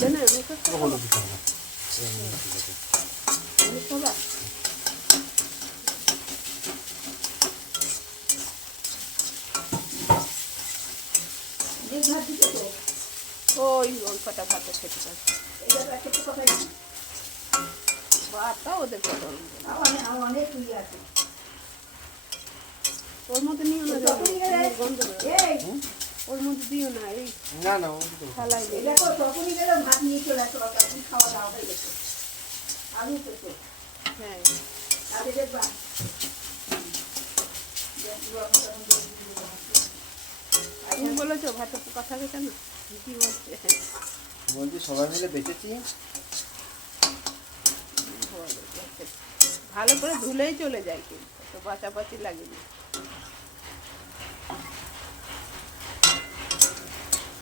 হলুদ দিতে হবে। ওই কটা ভাতে খেতে পারে ভাতটা ওদের ওর মধ্যে নিও না গন্ধ ওর মধ্যে দিও না এই না না থালায় দেখো তখনই গেলে ভাত নিয়ে চলে আসো তখন খাওয়া দাওয়া হয়ে গেছে আলু তো হ্যাঁ আগে দেখবা তুমি বলেছো ভাতে পোকা থাকে কেন কি বলছে বলছি সবাই মিলে বেঁচেছি। ভালো করে ধুলেই চলে যায় কিন্তু তো বাঁচাবাচি লাগেনি।